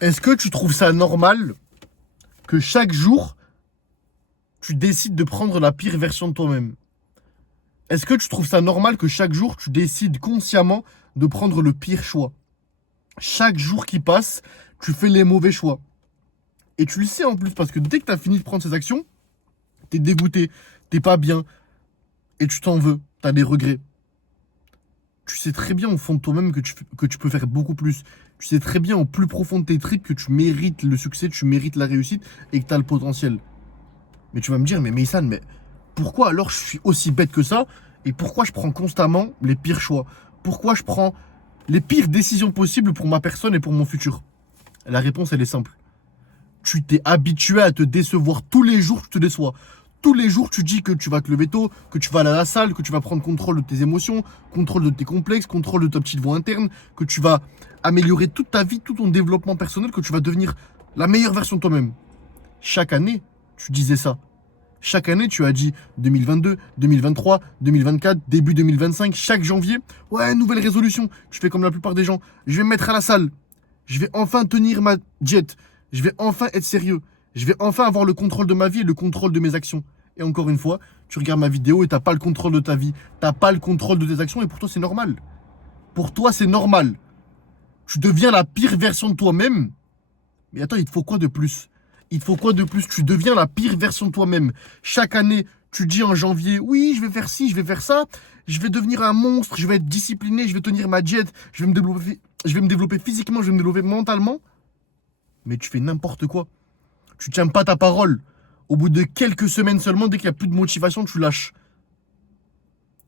Est-ce que tu trouves ça normal que chaque jour, tu décides de prendre la pire version de toi-même? Est-ce que tu trouves ça normal que chaque jour, tu décides consciemment de prendre le pire choix? Chaque jour qui passe, tu fais les mauvais choix. Et tu le sais en plus, parce que dès que tu as fini de prendre ces actions, t'es dégoûté, t'es pas bien, et tu t'en veux, t'as des regrets. Tu sais très bien au fond de toi-même que tu peux faire beaucoup plus. Tu sais très bien au plus profond de tes tripes que tu mérites le succès, tu mérites la réussite et que tu as le potentiel. Mais tu vas me dire, mais Meysan, mais pourquoi alors je suis aussi bête que ça? Et pourquoi je prends constamment les pires choix? Pourquoi je prends les pires décisions possibles pour ma personne et pour mon futur? La réponse, elle est simple. Tu t'es habitué à te décevoir. Tous les jours, tu te déçois. Tous les jours, tu dis que tu vas te lever tôt, que tu vas aller à la salle, que tu vas prendre contrôle de tes émotions, contrôle de tes complexes, contrôle de ta petite voix interne, que tu vas améliorer toute ta vie, tout ton développement personnel, que tu vas devenir la meilleure version de toi-même. Chaque année, tu disais ça. Chaque année, tu as dit 2022, 2023, 2024, début 2025, chaque janvier, ouais, nouvelle résolution. Je fais comme la plupart des gens. Je vais me mettre à la salle. Je vais enfin tenir ma jet. Je vais enfin être sérieux. Je vais enfin avoir le contrôle de ma vie et le contrôle de mes actions. Et encore une fois, tu regardes ma vidéo et t'as pas le contrôle de ta vie. T'as pas le contrôle de tes actions et pour toi, c'est normal. Pour toi, c'est normal. Tu deviens la pire version de toi-même. Mais attends, il te faut quoi de plus? Il te faut quoi de plus? Tu deviens la pire version de toi-même. Chaque année, tu dis en janvier, oui, je vais faire ci, je vais faire ça. Je vais devenir un monstre, je vais être discipliné, je vais tenir ma jet, je vais me développer physiquement, je vais me développer mentalement. Mais tu fais n'importe quoi. Tu tiens pas ta parole. Au bout de quelques semaines seulement, dès qu'il n'y a plus de motivation, tu lâches.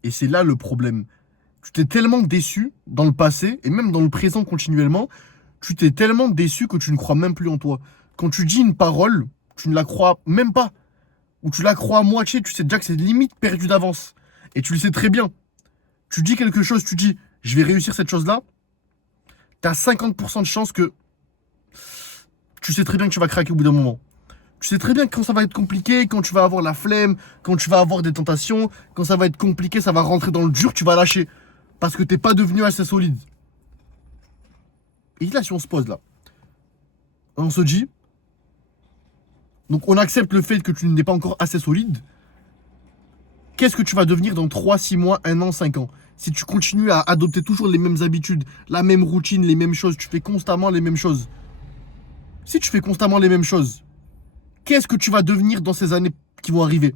Et c'est là le problème. Tu t'es tellement déçu dans le passé, et même dans le présent continuellement, tu t'es tellement déçu que tu ne crois même plus en toi. Quand tu dis une parole, tu ne la crois même pas. Ou tu la crois à moitié, tu sais déjà que c'est limite perdu d'avance. Et tu le sais très bien. Tu dis quelque chose, tu dis, je vais réussir cette chose-là, tu as 50% de chance que tu sais très bien que tu vas craquer au bout d'un moment. Tu sais très bien que quand ça va être compliqué, quand tu vas avoir la flemme, quand tu vas avoir des tentations, quand ça va être compliqué, ça va rentrer dans le dur, tu vas lâcher. Parce que t'es pas devenu assez solide. Et là, si on se pose là, on se dit, donc on accepte le fait que tu n'es pas encore assez solide, qu'est-ce que tu vas devenir dans 3, 6 mois, 1 an, 5 ans? Si tu continues à adopter toujours les mêmes habitudes, la même routine, les mêmes choses, tu fais constamment les mêmes choses. Si tu fais constamment les mêmes choses, qu'est-ce que tu vas devenir dans ces années qui vont arriver?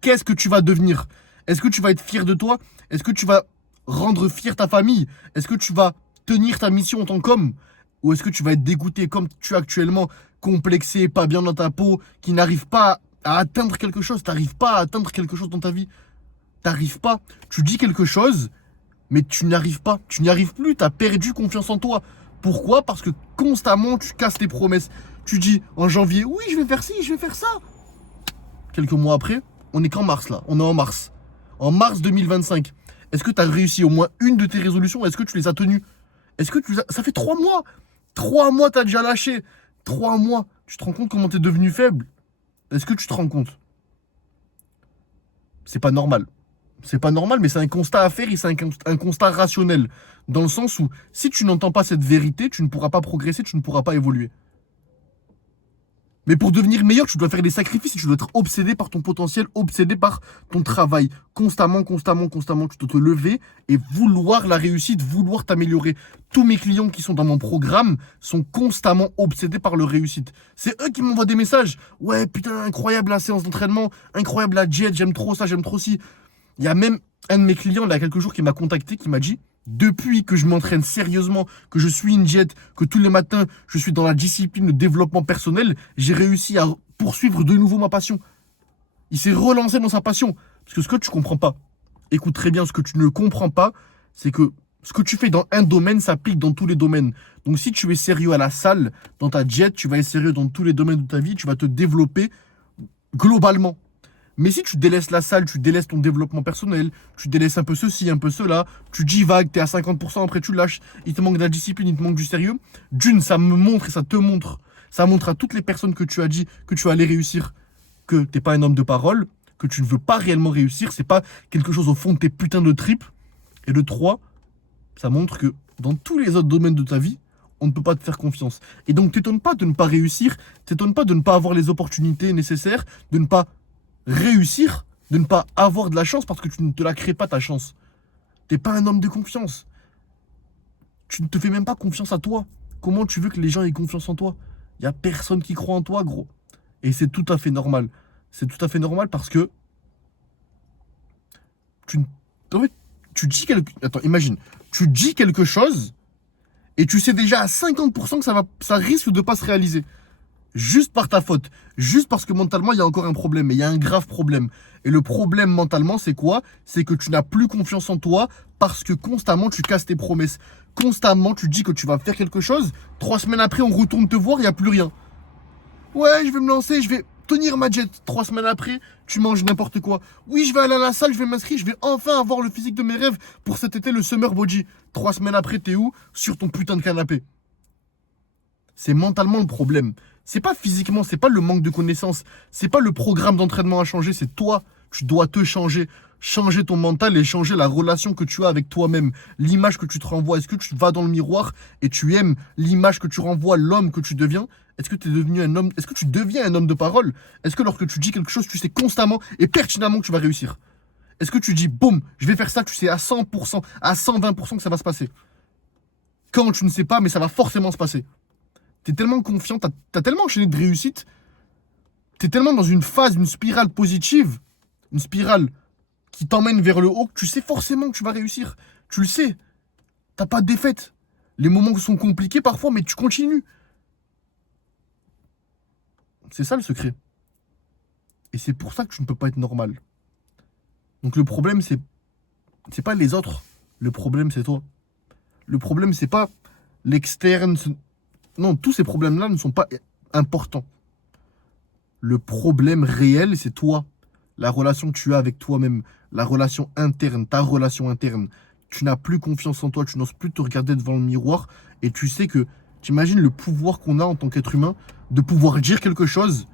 Qu'est-ce que tu vas devenir? Est-ce que tu vas être fier de toi? Est-ce que tu vas rendre fier ta famille? Est-ce que tu vas tenir ta mission en tant qu'homme? Ou est-ce que tu vas être dégoûté comme tu es actuellement, complexé, pas bien dans ta peau, qui n'arrive pas à atteindre quelque chose? Tu n'arrives pas à atteindre quelque chose dans ta vie. Tu n'arrives pas. Tu dis quelque chose, mais tu n'y arrives pas. Tu n'y arrives plus. Tu as perdu confiance en toi. Pourquoi? Parce que constamment, tu casses tes promesses. Tu dis en janvier, oui, je vais faire ci, je vais faire ça. Quelques mois après, on est qu'en mars là. On est en mars. En mars 2025. Est-ce que tu as réussi au moins une de tes résolutions? Est-ce que tu les as tenues? Est-ce que tu les as... Ça fait 3 mois. 3 mois, t'as déjà lâché. 3 mois. Tu te rends compte comment t'es devenu faible? Est-ce que tu te rends compte? C'est pas normal. C'est pas normal, mais c'est un constat à faire et c'est un constat rationnel. Dans le sens où, si tu n'entends pas cette vérité, tu ne pourras pas progresser, tu ne pourras pas évoluer. Mais pour devenir meilleur, tu dois faire des sacrifices et tu dois être obsédé par ton potentiel, obsédé par ton travail. Constamment, constamment, constamment, tu dois te lever et vouloir la réussite, vouloir t'améliorer. Tous mes clients qui sont dans mon programme sont constamment obsédés par leur réussite. C'est eux qui m'envoient des messages. Ouais, putain, incroyable la séance d'entraînement, incroyable la diète, j'aime trop ça, j'aime trop ci. Il y a même un de mes clients, il y a quelques jours, qui m'a contacté, qui m'a dit, depuis que je m'entraîne sérieusement, que je suis une diète, que tous les matins, je suis dans la discipline, le développement personnel, j'ai réussi à poursuivre de nouveau ma passion. Il s'est relancé dans sa passion. Parce que ce que tu comprends pas, écoute très bien, ce que tu ne comprends pas, c'est que ce que tu fais dans un domaine s'applique dans tous les domaines. Donc si tu es sérieux à la salle, dans ta diète, tu vas être sérieux dans tous les domaines de ta vie, tu vas te développer globalement. Mais si tu délaisses la salle, tu délaisses ton développement personnel, tu délaisses un peu ceci, un peu cela, tu divagues, t'es à 50%, après tu lâches, il te manque de la discipline, il te manque du sérieux. D'une, ça me montre et ça te montre, ça montre à toutes les personnes que tu as dit que tu allais réussir, que t'es pas un homme de parole, que tu ne veux pas réellement réussir, c'est pas quelque chose au fond de tes putains de tripes. Et de 3, ça montre que dans tous les autres domaines de ta vie, on ne peut pas te faire confiance. Et donc, t'étonnes pas de ne pas réussir, t'étonnes pas de ne pas avoir les opportunités nécessaires, de ne pas réussir, de ne pas avoir de la chance parce que tu ne te la crées pas ta chance. T'es pas un homme de confiance. Tu ne te fais même pas confiance à toi. Comment tu veux que les gens aient confiance en toi? Il y a personne qui croit en toi, gros. Et c'est tout à fait normal. C'est tout à fait normal parce que tu, en fait, tu dis quelque... Attends, imagine. Tu dis quelque chose et tu sais déjà à 50% que ça risque de pas se réaliser. Juste par ta faute. Juste parce que mentalement, il y a encore un problème. Et il y a un grave problème. Et le problème mentalement, c'est quoi? C'est que tu n'as plus confiance en toi parce que constamment, tu casses tes promesses. Constamment, tu dis que tu vas faire quelque chose. 3 semaines après, on retourne te voir, il n'y a plus rien. Ouais, je vais me lancer, je vais tenir ma jet. 3 semaines après, tu manges n'importe quoi. Oui, je vais aller à la salle, je vais m'inscrire, je vais enfin avoir le physique de mes rêves pour cet été, le summer body. 3 semaines après, t'es où? Sur ton putain de canapé. C'est mentalement le problème. C'est pas physiquement, c'est pas le manque de connaissances, c'est pas le programme d'entraînement à changer, c'est toi. Tu dois te changer. Changer ton mental et changer la relation que tu as avec toi-même. L'image que tu te renvoies. Est-ce que tu vas dans le miroir et tu aimes l'image que tu renvoies, l'homme que tu deviens? Est-ce que tu es devenu un homme? Est-ce que tu deviens un homme de parole? Est-ce que lorsque tu dis quelque chose, tu sais constamment et pertinemment que tu vas réussir? Est-ce que tu dis, boum, je vais faire ça, tu sais à 100%, à 120% que ça va se passer? Quand tu ne sais pas, mais ça va forcément se passer. T'es tellement confiant, t'as tellement enchaîné de réussite, t'es tellement dans une phase, une spirale positive, une spirale qui t'emmène vers le haut, que tu sais forcément que tu vas réussir. Tu le sais. T'as pas de défaite. Les moments sont compliqués parfois, mais tu continues. C'est ça le secret. Et c'est pour ça que tu ne peux pas être normal. Donc le problème, c'est pas les autres. Le problème, c'est toi. Le problème, c'est pas l'externe. Non, tous ces problèmes-là ne sont pas importants. Le problème réel, c'est toi. La relation que tu as avec toi-même. La relation interne, ta relation interne. Tu n'as plus confiance en toi, tu n'oses plus te regarder devant le miroir. Et tu sais que, t'imagines le pouvoir qu'on a en tant qu'être humain de pouvoir dire quelque chose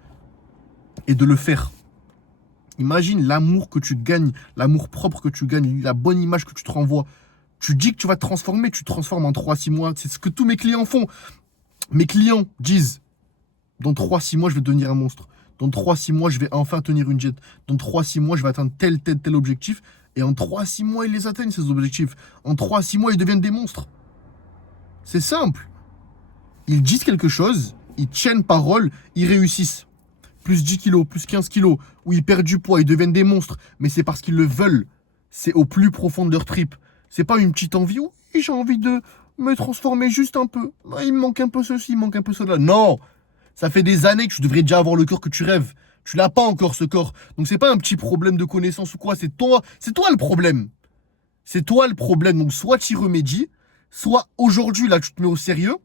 et de le faire. Imagine l'amour que tu gagnes, l'amour propre que tu gagnes, la bonne image que tu te renvoies. Tu dis que tu vas te transformer, tu te transformes en 3-6 mois. C'est ce que tous mes clients font. Mes clients disent, dans 3-6 mois, je vais devenir un monstre. Dans 3-6 mois, je vais enfin tenir une jet. Dans 3-6 mois, je vais atteindre tel objectif. Et en 3-6 mois, ils les atteignent, ces objectifs. En 3-6 mois, ils deviennent des monstres. C'est simple. Ils disent quelque chose, ils tiennent parole, ils réussissent. Plus 10 kilos, plus 15 kilos, ou ils perdent du poids, ils deviennent des monstres. Mais c'est parce qu'ils le veulent. C'est au plus profond de leur trip. C'est pas une petite envie, oui, j'ai envie de me transformer juste un peu. Il me manque un peu ceci, il me manque un peu cela. Non! Ça fait des années que tu devrais déjà avoir le corps que tu rêves. Tu l'as pas encore, ce corps. Donc c'est pas un petit problème de connaissance ou quoi, c'est toi le problème. C'est toi le problème. Donc soit tu y remédies, soit aujourd'hui, là, tu te mets au sérieux.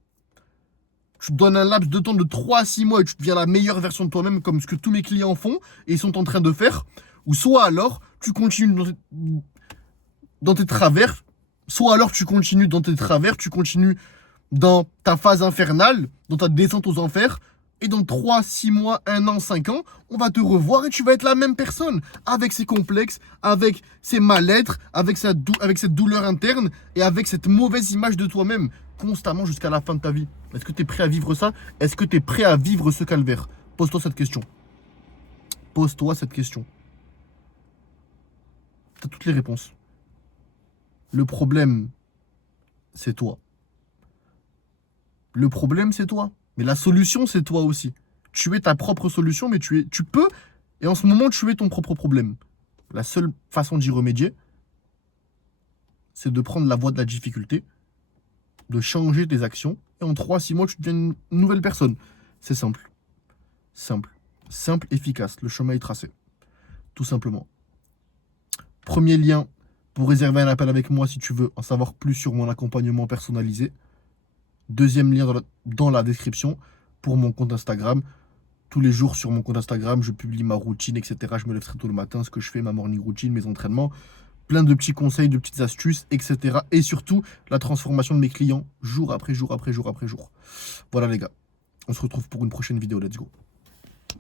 Tu te donnes un laps de temps de 3 à 6 mois et tu deviens la meilleure version de toi-même, comme ce que tous mes clients font et ils sont en train de faire. Ou soit alors, tu continues dans tes travers. Soit alors, tu continues dans tes travers, tu continues dans ta phase infernale, dans ta descente aux enfers. Et dans 3, 6 mois, 1 an, 5 ans, on va te revoir et tu vas être la même personne. Avec ses complexes, avec ses mal-être, avec cette douleur interne et avec cette mauvaise image de toi-même. Constamment jusqu'à la fin de ta vie. Est-ce que tu es prêt à vivre ça? Est-ce que tu es prêt à vivre ce calvaire? Pose-toi cette question. Pose-toi cette question. Tu as toutes les réponses. Le problème, c'est toi. Le problème, c'est toi. Mais la solution, c'est toi aussi. Tu es ta propre solution, mais tu peux, et en ce moment, tu es ton propre problème. La seule façon d'y remédier, c'est de prendre la voie de la difficulté, de changer tes actions, et en 3-6 mois, tu deviens une nouvelle personne. C'est simple. Simple. Simple, efficace. Le chemin est tracé. Tout simplement. Premier lien pour réserver un appel avec moi si tu veux en savoir plus sur mon accompagnement personnalisé. Deuxième lien dans la description pour mon compte Instagram. Tous les jours sur mon compte Instagram, je publie ma routine, etc. Je me lève très tôt le matin, ce que je fais, ma morning routine, mes entraînements. Plein de petits conseils, de petites astuces, etc. Et surtout, la transformation de mes clients jour après jour après jour après jour. Voilà les gars, on se retrouve pour une prochaine vidéo. Let's go.